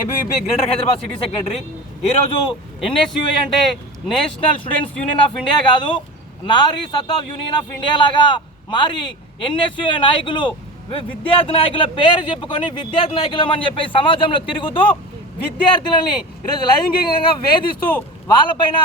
ABVP greater Hyderabad city secretary. ఈరోజు NSUI అంటే national students union of India కాదు, నారీ సతావ్ union of India లాగా మారి ఎన్ఎస్యూఐ నాయకులు విద్యార్థి నాయకుల పేరు చెప్పుకొని విద్యార్థి నాయకులం అని చెప్పి సమాజంలో తిరుగుతూ విద్యార్థులని ఈరోజు లైంగికంగా వేధిస్తూ వాళ్ళపైన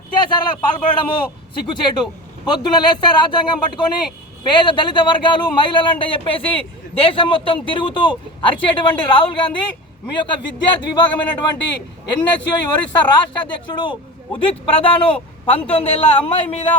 అత్యాచారాలకు పాల్పడము సిగ్గుచేటు. పొద్దున లేస్తే రాజ్యాంగం పట్టుకొని పేద దళిత వర్గాలు మహిళలంటే చెప్పేసి దేశం మొత్తం తిరుగుతూ అరిచేటువంటి రాహుల్ గాంధీ మీ యొక్క విద్యార్థి విభాగమైనటువంటి ఎన్ఎస్యూఐ ఒరిస్సా రాష్ట్ర అధ్యక్షుడు ఉదిత్ ప్రధాన్ 19 ఏళ్ల అమ్మాయి మీద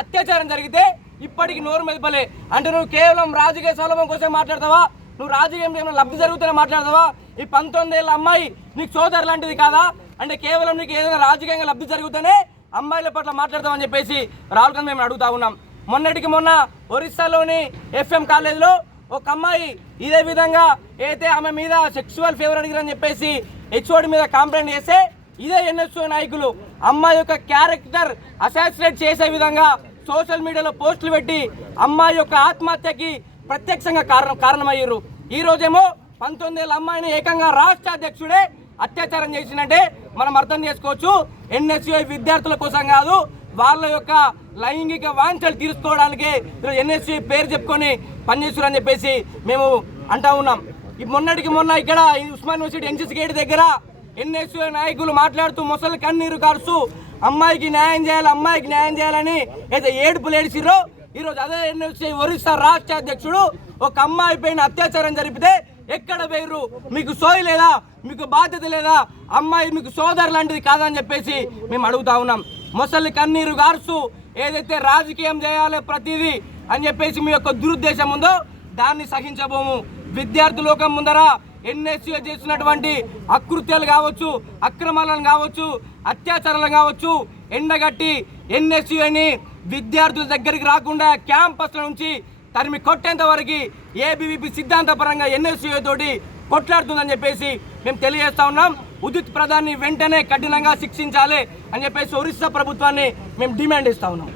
అత్యాచారం జరిగితే ఇప్పటికి నోరు మెదపలే. అంటే నువ్వు కేవలం రాజకీయ స్వలాభం కోసం మాట్లాడతావా? నువ్వు రాజకీయం లబ్ధి జరుగుతున్నా మాట్లాడతావా? ఈ 19 ఏళ్ల అమ్మాయి నీకు సోదరు లాంటిది కాదా? అంటే కేవలం నీకు ఏదైనా రాజకీయంగా లబ్ధి జరుగుతూనే అమ్మాయిల పట్ల మాట్లాడతామని చెప్పేసి రాహుల్ గాంధీ మేము అడుగుతా ఉన్నాం. మొన్నటికి మొన్న ఒరిస్సాలోని ఎఫ్ఎం కాలేజీలో ఒక అమ్మాయి ఇదే విధంగా అయితే ఆమె మీద సెక్సువల్ ఫేవర్ అడిగారని చెప్పేసి హెచ్ఓడి మీద కంప్లైంట్ చేస్తే ఇదే ఎన్ఎస్యూఐ నాయకులు అమ్మాయి యొక్క క్యారెక్టర్ అసాసినేట్ చేసే విధంగా సోషల్ మీడియాలో పోస్టులు పెట్టి అమ్మాయి యొక్క ఆత్మహత్యకి ప్రత్యక్షంగా కారణమయ్యారు. ఈ రోజేమో 19 ఏళ్ల అమ్మాయిని ఏకంగా రాష్ట్ర అధ్యక్షుడే అత్యాచారం చేసిందంటే మనం అర్థం చేసుకోవచ్చు. ఎన్ఎస్యూఐ విద్యార్థుల కోసం కాదు, వాళ్ళ యొక్క లైంగిక వాంఛలు తీర్చుకోవడానికి ఎన్ఎస్యూఐ పేరు చెప్పుకొని పనిచేస్తున్నారని చెప్పేసి మేము అంటా ఉన్నాం. మొన్నటికి మొన్న ఇక్కడ ఉస్మాన్ యూనివర్సిటీ ఎన్సీసీ గేట్ దగ్గర ఎన్ఎస్యూఐ నాయకులు మాట్లాడుతూ మొసలు కన్నీరు కారుస్తూ అమ్మాయికి న్యాయం చేయాలి, అమ్మాయికి న్యాయం చేయాలని అయితే ఏడుపులు ఏడిసిరో ఈరోజు అదే ఎన్ఎస్యూఐ ఒరిస్సా రాష్ట్ర అధ్యక్షుడు ఒక అమ్మాయి పైన అత్యాచారం జరిపితే ఎక్కడ వేరు? మీకు సోయి లేదా? మీకు బాధ్యత లేదా? అమ్మాయి మీకు సోదరు లాంటిది కాదని చెప్పేసి మేము అడుగుతా ఉన్నాం. మొసలి కన్నీరు గారుస్తూ ఏదైతే రాజకీయం చేయాలి ప్రతిదీ అని చెప్పేసి మీ యొక్క దురుద్దేశం ఉందో దాన్ని సహించబోము. విద్యార్థి లోకం ముందర ఎన్ఎస్యూఐ చేసినటువంటి అకృత్యాలు కావచ్చు, అక్రమాలను కావచ్చు, అత్యాచారాలు కావచ్చు ఎండగట్టి ఎన్ఎస్యూఐని విద్యార్థుల దగ్గరికి రాకుండా క్యాంపస్ల నుంచి తరిమి కొట్టేంత వరకు ఏబీవీపీ సిద్ధాంతపరంగా ఎన్ఎస్యూఐ తోటి కొట్లాడుతుందని చెప్పేసి మేము తెలియజేస్తా ఉన్నాం. ఉదిత్ ప్రధాన్ని వెంటనే కఠినంగా శిక్షించాలి అని చెప్పేసి ఒరిస్సా ప్రభుత్వాన్ని మేము డిమాండ్ ఇస్తా ఉన్నాం.